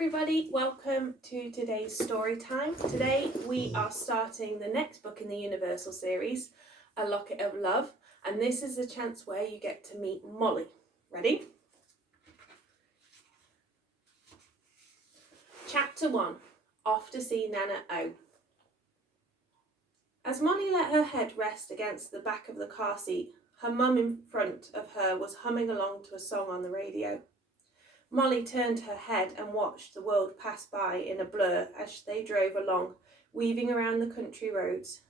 everybody, welcome to today's story time. Today we are starting the next book in the Universal series, A Locket of Love, and this is a chance where you get to meet Molly. Ready? Chapter 1, Off to See Nana O. As Molly let her head rest against the back of the car seat, her mum in front of her was humming along to a song on the radio. Molly turned her head and watched the world pass by in a blur as they drove along, weaving around the country roads.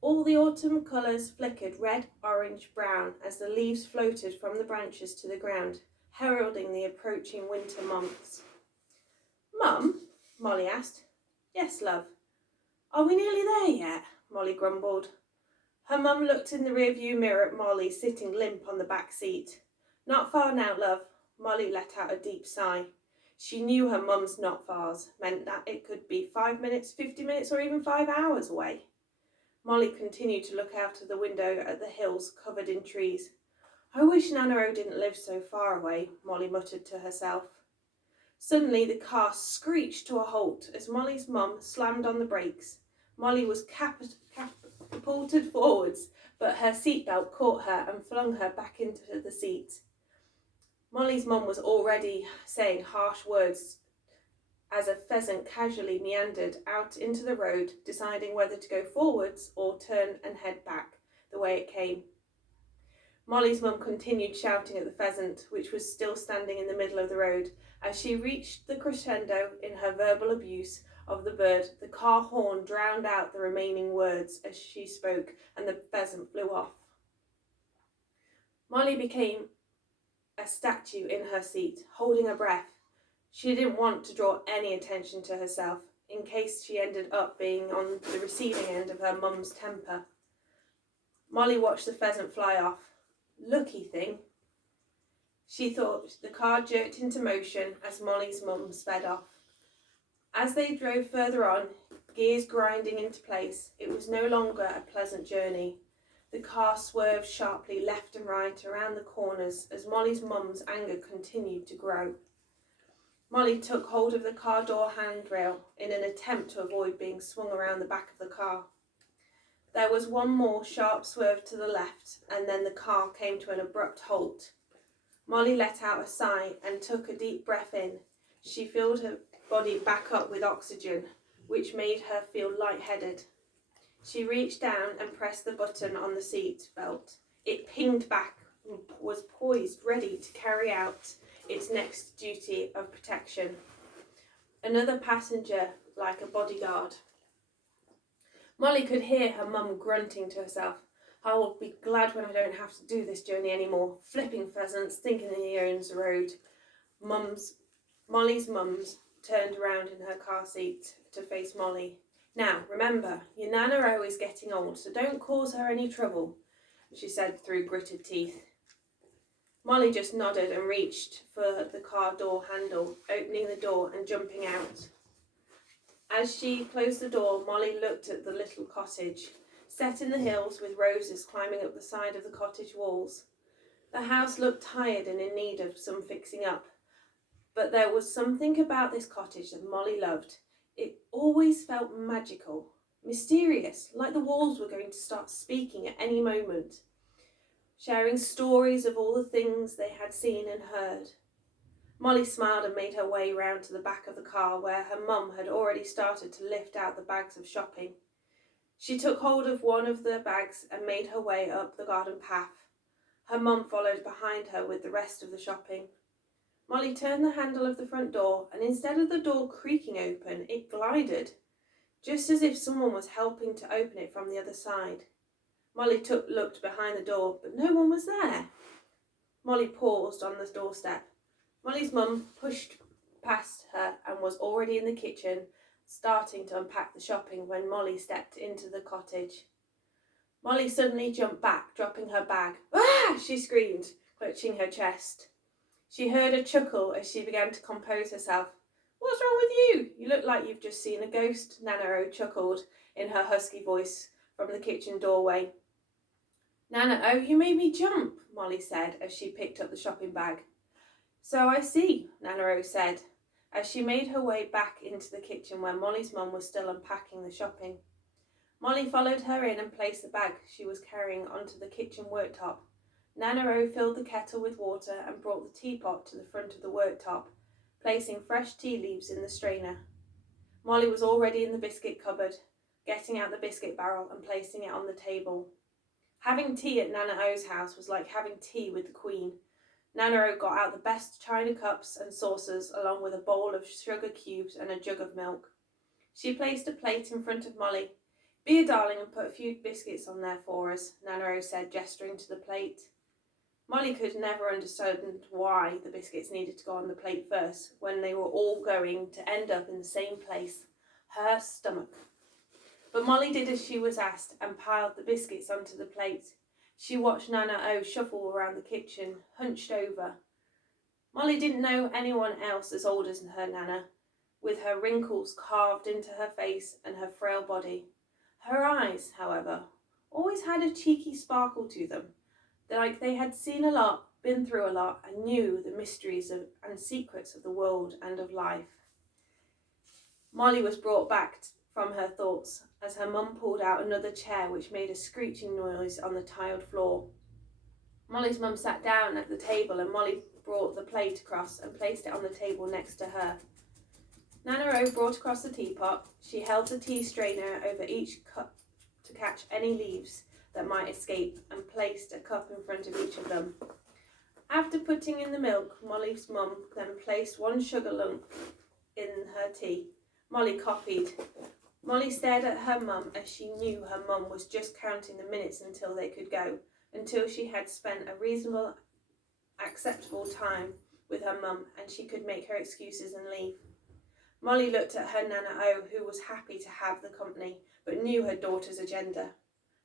All the autumn colours flickered red, orange, brown as the leaves floated from the branches to the ground, heralding the approaching winter months. "Mum?" Molly asked. "Yes, love." "Are we nearly there yet?" Molly grumbled. Her mum looked in the rearview mirror at Molly sitting limp on the back seat. "Not far now, love." Molly let out a deep sigh. She knew her mum's not fars meant that it could be 5 minutes, 50 minutes, or even 5 hours away. Molly continued to look out of the window at the hills covered in trees. "I wish Nana O didn't live so far away," Molly muttered to herself. Suddenly the car screeched to a halt as Molly's mum slammed on the brakes. Molly was catapulted forwards, but her seatbelt caught her and flung her back into the seat. Molly's mum was already saying harsh words as a pheasant casually meandered out into the road, deciding whether to go forwards or turn and head back the way it came. Molly's mum continued shouting at the pheasant, which was still standing in the middle of the road. As she reached the crescendo in her verbal abuse of the bird, the car horn drowned out the remaining words as she spoke, and the pheasant flew off. Molly became a statue in her seat, holding her breath. She didn't want to draw any attention to herself, in case she ended up being on the receiving end of her mum's temper. Molly watched the pheasant fly off. Lucky thing, she thought. The car jerked into motion as Molly's mum sped off. As they drove further on, gears grinding into place, it was no longer a pleasant journey. The car swerved sharply left and right around the corners as Molly's mum's anger continued to grow. Molly took hold of the car door handrail in an attempt to avoid being swung around the back of the car. There was one more sharp swerve to the left, and then the car came to an abrupt halt. Molly let out a sigh and took a deep breath in. She filled her body back up with oxygen, which made her feel lightheaded. She reached down and pressed the button on the seat belt. It pinged back and was poised, ready to carry out its next duty of protection. Another passenger, like a bodyguard. Molly could hear her mum grunting to herself. "I will be glad when I don't have to do this journey anymore. Flipping pheasants, thinking he owns the road." Molly's mum turned around in her car seat to face Molly. "Now, remember, your Nana O is getting old, so don't cause her any trouble," she said through gritted teeth. Molly just nodded and reached for the car door handle, opening the door and jumping out. As she closed the door, Molly looked at the little cottage, set in the hills with roses climbing up the side of the cottage walls. The house looked tired and in need of some fixing up, but there was something about this cottage that Molly loved. It always felt magical, mysterious, like the walls were going to start speaking at any moment, sharing stories of all the things they had seen and heard. Molly smiled and made her way round to the back of the car where her mum had already started to lift out the bags of shopping. She took hold of one of the bags and made her way up the garden path. Her mum followed behind her with the rest of the shopping. Molly turned the handle of the front door, and instead of the door creaking open, it glided, just as if someone was helping to open it from the other side. Molly looked behind the door, but no one was there. Molly paused on the doorstep. Molly's mum pushed past her and was already in the kitchen, starting to unpack the shopping when Molly stepped into the cottage. Molly suddenly jumped back, dropping her bag. "Ah!" she screamed, clutching her chest. She heard a chuckle as she began to compose herself. "What's wrong with you? You look like you've just seen a ghost," Nana O chuckled in her husky voice from the kitchen doorway. "Nana O, you made me jump," Molly said as she picked up the shopping bag. "So I see," Nana O said. as she made her way back into the kitchen where Molly's mum was still unpacking the shopping. Molly followed her in and placed the bag she was carrying onto the kitchen worktop. Nana filled the kettle with water and brought the teapot to the front of the worktop, placing fresh tea leaves in the strainer. Molly was already in the biscuit cupboard, getting out the biscuit barrel and placing it on the table. Having tea at Nana O's house was like having tea with the Queen. Nana got out the best china cups and saucers, along with a bowl of sugar cubes and a jug of milk. She placed a plate in front of Molly. "Be a darling and put a few biscuits on there for us," Nana said, gesturing to the plate. Molly could never understand why the biscuits needed to go on the plate first, when they were all going to end up in the same place, her stomach. But Molly did as she was asked and piled the biscuits onto the plate. She watched Nana shuffle around the kitchen, hunched over. Molly didn't know anyone else as old as her Nana, with her wrinkles carved into her face and her frail body. Her eyes, however, always had a cheeky sparkle to them, like they had seen a lot, been through a lot, and knew the mysteries and secrets of the world and of life. Molly was brought back from her thoughts as her mum pulled out another chair which made a screeching noise on the tiled floor. Molly's mum sat down at the table and Molly brought the plate across and placed it on the table next to her. Nana brought across the teapot. She held the tea strainer over each cup to catch any leaves that might escape and placed a cup in front of each of them. After putting in the milk, Molly's mum then placed one sugar lump in her tea. Molly copied. Molly stared at her mum as she knew her mum was just counting the minutes until they could go, until she had spent a reasonable, acceptable time with her mum and she could make her excuses and leave. Molly looked at her Nana who was happy to have the company, but knew her daughter's agenda.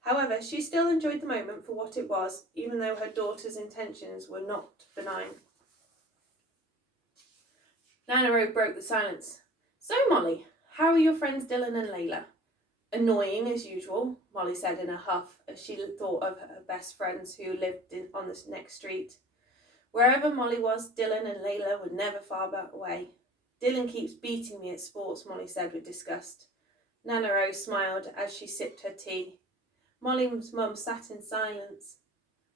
However, she still enjoyed the moment for what it was, even though her daughter's intentions were not benign. Nana broke the silence. "So, Molly, how are your friends Dylan and Layla?" "Annoying as usual," Molly said in a huff as she thought of her best friends who lived on the next street. Wherever Molly was, Dylan and Layla were never far away. "Dylan keeps beating me at sports," Molly said with disgust. Nana smiled as she sipped her tea. Molly's mum sat in silence.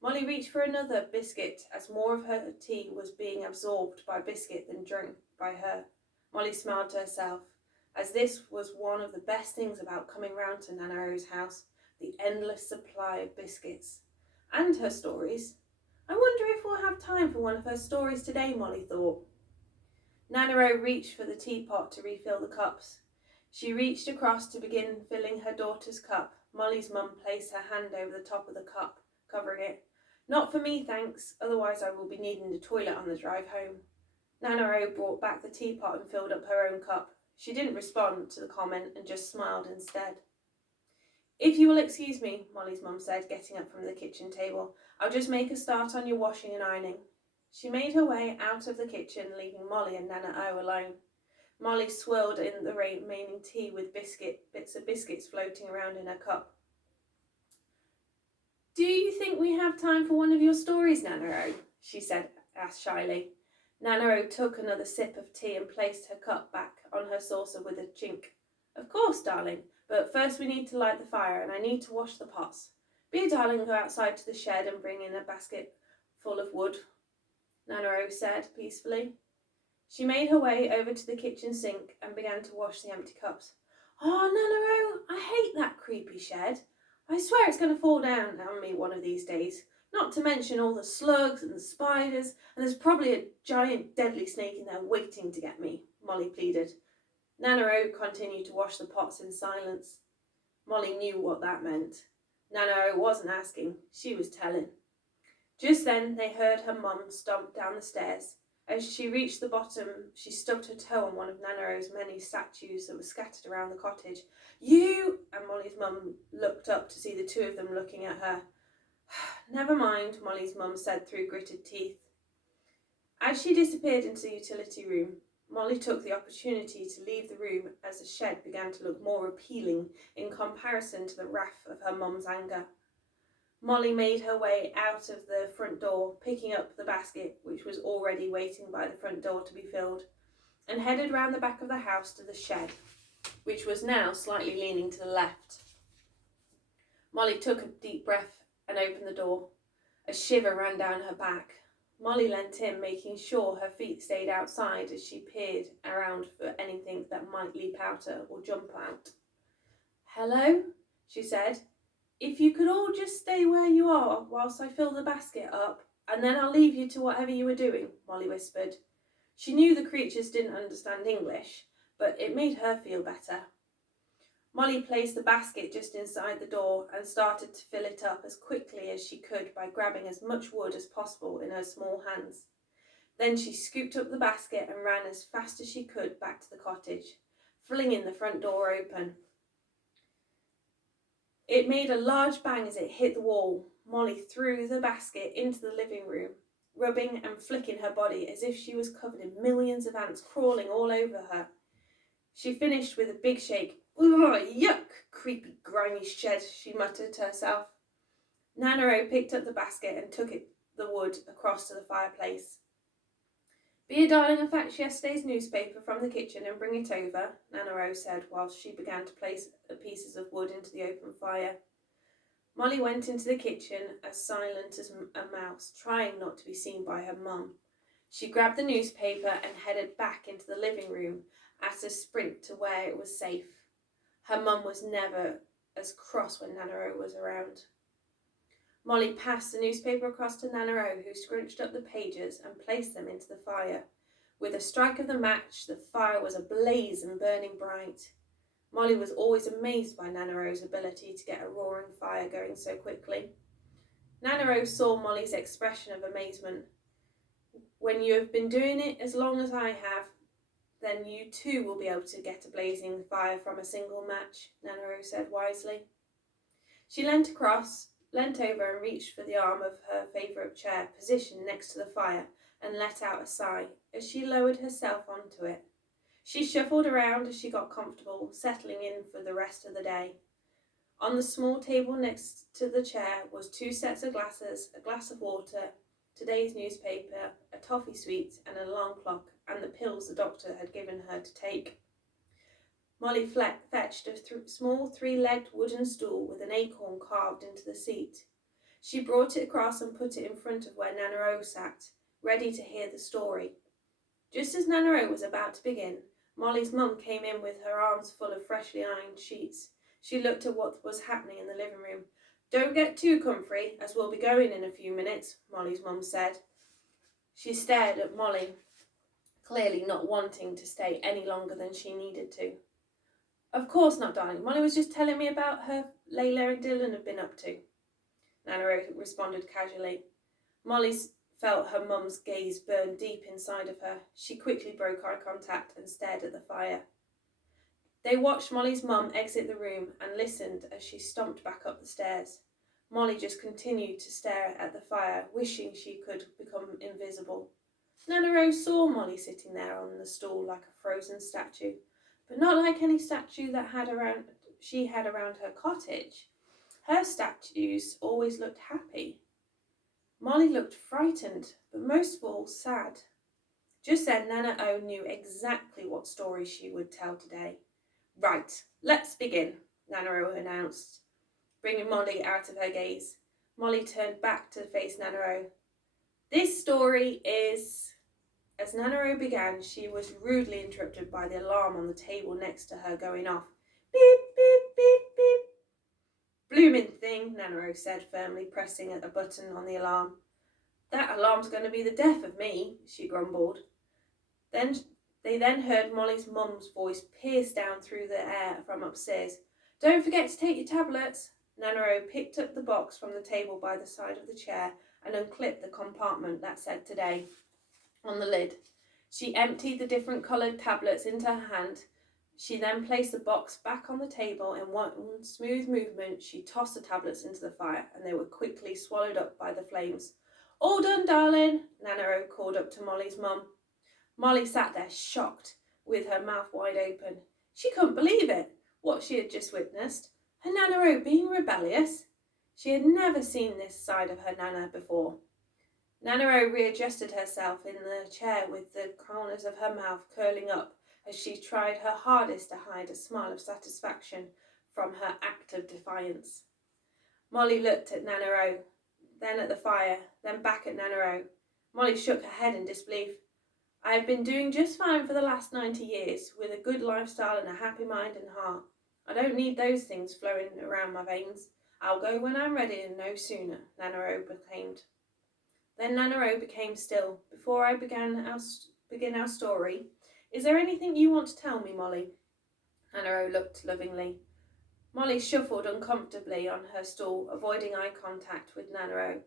Molly reached for another biscuit as more of her tea was being absorbed by biscuit than drunk by her. Molly smiled to herself, as this was one of the best things about coming round to Nana house, the endless supply of biscuits. And her stories. "I wonder if we'll have time for one of her stories today," Molly thought. Nana reached for the teapot to refill the cups. She reached across to begin filling her daughter's cup. Molly's mum placed her hand over the top of the cup, covering it. "Not for me, thanks, otherwise I will be needing the toilet on the drive home." Nana brought back the teapot and filled up her own cup. She didn't respond to the comment and just smiled instead. "If you will excuse me," Molly's mum said, getting up from the kitchen table, "I'll just make a start on your washing and ironing." She made her way out of the kitchen, leaving Molly and Nana alone. Molly swirled in the remaining tea with bits of biscuits floating around in her cup. "Do you think we have time for one of your stories, Nana?" she asked shyly. Nana took another sip of tea and placed her cup back on her saucer with a chink. "Of course, darling, but first we need to light the fire and I need to wash the pots. Be a darling and go outside to the shed and bring in a basket full of wood," Nana said peacefully. She made her way over to the kitchen sink and began to wash the empty cups. "Oh, Nana, I hate that creepy shed. I swear it's going to fall down on me one of these days. Not to mention all the slugs and the spiders, and there's probably a giant deadly snake in there waiting to get me," Molly pleaded. Nana continued to wash the pots in silence. Molly knew what that meant. Nana wasn't asking, she was telling. Just then they heard her mum stomp down the stairs. As she reached the bottom, she stubbed her toe on one of Nana's many statues that were scattered around the cottage. "You!" And Molly's mum looked up to see the two of them looking at her. "Never mind," Molly's mum said through gritted teeth. As she disappeared into the utility room, Molly took the opportunity to leave the room as the shed began to look more appealing in comparison to the wrath of her mum's anger. Molly made her way out of the front door, picking up the basket, which was already waiting by the front door to be filled. and headed round the back of the house to the shed, which was now slightly leaning to the left. Molly took a deep breath and opened the door. A shiver ran down her back. Molly leant in, making sure her feet stayed outside as she peered around for anything that might leap out or jump out. "Hello," she said. "If you could all just stay where you are whilst I fill the basket up, and then I'll leave you to whatever you were doing," Molly whispered. She knew the creatures didn't understand English, but it made her feel better. Molly placed the basket just inside the door and started to fill it up as quickly as she could by grabbing as much wood as possible in her small hands. Then she scooped up the basket and ran as fast as she could back to the cottage, flinging the front door open. It made a large bang as it hit the wall. Molly threw the basket into the living room, rubbing and flicking her body as if she was covered in millions of ants crawling all over her. She finished with a big shake. "Ugh, yuck, creepy, grimy shed," she muttered to herself. Nanaro picked up the basket and took the wood across to the fireplace. "Be a darling and fetch yesterday's newspaper from the kitchen and bring it over," Nanaro said whilst she began to place the pieces of wood into the open fire. Molly went into the kitchen as silent as a mouse, trying not to be seen by her mum. She grabbed the newspaper and headed back into the living room at a sprint to where it was safe. Her mum was never as cross when Nanaro was around. Molly passed the newspaper across to Nanaro, who scrunched up the pages and placed them into the fire. With a strike of the match, the fire was ablaze and burning bright. Molly was always amazed by Nanaro's ability to get a roaring fire going so quickly. Nanaro saw Molly's expression of amazement. "When you have been doing it as long as I have, then you too will be able to get a blazing fire from a single match," Nanaro said wisely. She leant over and reached for the arm of her favourite chair, positioned next to the fire, and let out a sigh as she lowered herself onto it. She shuffled around as she got comfortable, settling in for the rest of the day. On the small table next to the chair was 2 sets of glasses, a glass of water, today's newspaper, a toffee sweet, and an alarm clock, and the pills the doctor had given her to take. Molly fetched a small 3-legged wooden stool with an acorn carved into the seat. She brought it across and put it in front of where Nanaro sat, ready to hear the story. Just as Nanaro was about to begin, Molly's mum came in with her arms full of freshly ironed sheets. She looked at what was happening in the living room. "Don't get too comfy, as we'll be going in a few minutes," Molly's mum said. She stared at Molly, clearly not wanting to stay any longer than she needed to. "Of course not, darling. Molly was just telling me about her Layla and Dylan have been up to," Nanaro responded casually. Molly felt her mum's gaze burn deep inside of her. She quickly broke eye contact and stared at the fire. They watched Molly's mum exit the room and listened as she stomped back up the stairs. Molly just continued to stare at the fire, wishing she could become invisible. Nanaro saw Molly sitting there on the stool like a frozen statue, but not like any statue that she had around her cottage. Her statues always looked happy. Molly looked frightened, but most of all sad. Just then Nana-O knew exactly what story she would tell today. "Right, let's begin," Nana-O announced, bringing Molly out of her gaze. Molly turned back to face Nana-O. "This story is..." As Nana-O began, she was rudely interrupted by the alarm on the table next to her going off. "Beep, beep, beep, beep." "Bloomin' thing," Nana-O said, firmly pressing a button on the alarm. "That alarm's going to be the death of me," she grumbled. They then heard Molly's mum's voice pierce down through the air from upstairs. "Don't forget to take your tablets." Nana-O picked up the box from the table by the side of the chair and unclipped the compartment that said "Today" on the lid. She emptied the different coloured tablets into her hand. She then placed the box back on the table. In one smooth movement, she tossed the tablets into the fire, and they were quickly swallowed up by the flames. "All done, darling," Nana-O called up to Molly's mum. Molly sat there shocked, with her mouth wide open. She couldn't believe it, what she had just witnessed. Her Nana-O being rebellious. She had never seen this side of her Nana before. Nanero readjusted herself in the chair with the corners of her mouth curling up as she tried her hardest to hide a smile of satisfaction from her act of defiance. Molly looked at Nanero, then at the fire, then back at Nanero. Molly shook her head in disbelief. I have been doing just fine for the last 90 years, with a good lifestyle and a happy mind and heart. I don't need those things flowing around my veins. I'll go when I'm ready and no sooner, Nanero proclaimed. Then Nanero became still. Before I begin our story, is there anything you want to tell me, Molly? Nanero looked lovingly. Molly shuffled uncomfortably on her stool, avoiding eye contact with Nanero.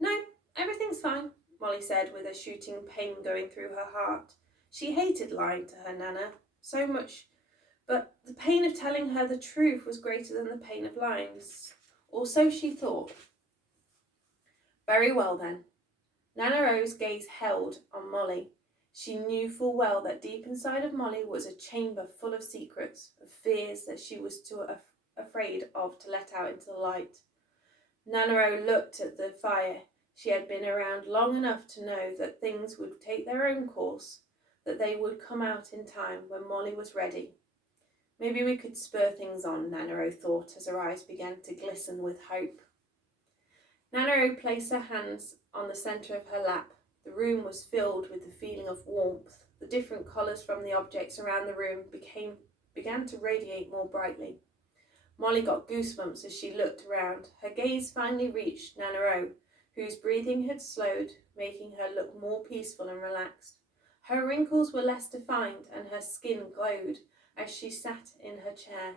No, everything's fine, Molly said with a shooting pain going through her heart. She hated lying to her Nana so much, but the pain of telling her the truth was greater than the pain of lying, or so she thought. Very well then. Nanaro's gaze held on Molly. She knew full well that deep inside of Molly was a chamber full of secrets, of fears that she was too afraid of to let out into the light. Nanero looked at the fire. She had been around long enough to know that things would take their own course, that they would come out in time when Molly was ready. Maybe we could spur things on, Nanero thought as her eyes began to glisten with hope. Nanero placed her hands on the centre of her lap. The room was filled with the feeling of warmth. The different colours from the objects around the room began to radiate more brightly. Molly got goosebumps as she looked around. Her gaze finally reached Nanero, whose breathing had slowed, making her look more peaceful and relaxed. Her wrinkles were less defined and her skin glowed as she sat in her chair.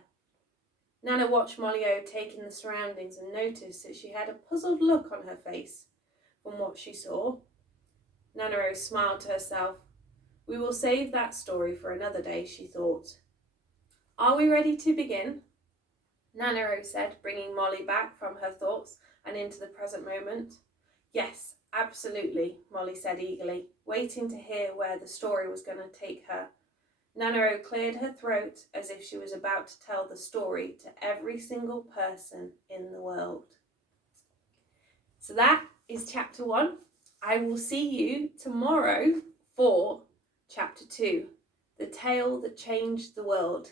Nana watched Molly-O take in the surroundings and noticed that she had a puzzled look on her face from what she saw. Nanero smiled to herself. We will save that story for another day, she thought. Are we ready to begin? Nanero said, bringing Molly back from her thoughts and into the present moment. Yes, absolutely, Molly said eagerly, waiting to hear where the story was going to take her. Nanero cleared her throat as if she was about to tell the story to every single person in the world. So that is chapter 1. I will see you tomorrow for chapter 2, The Tale That Changed the World.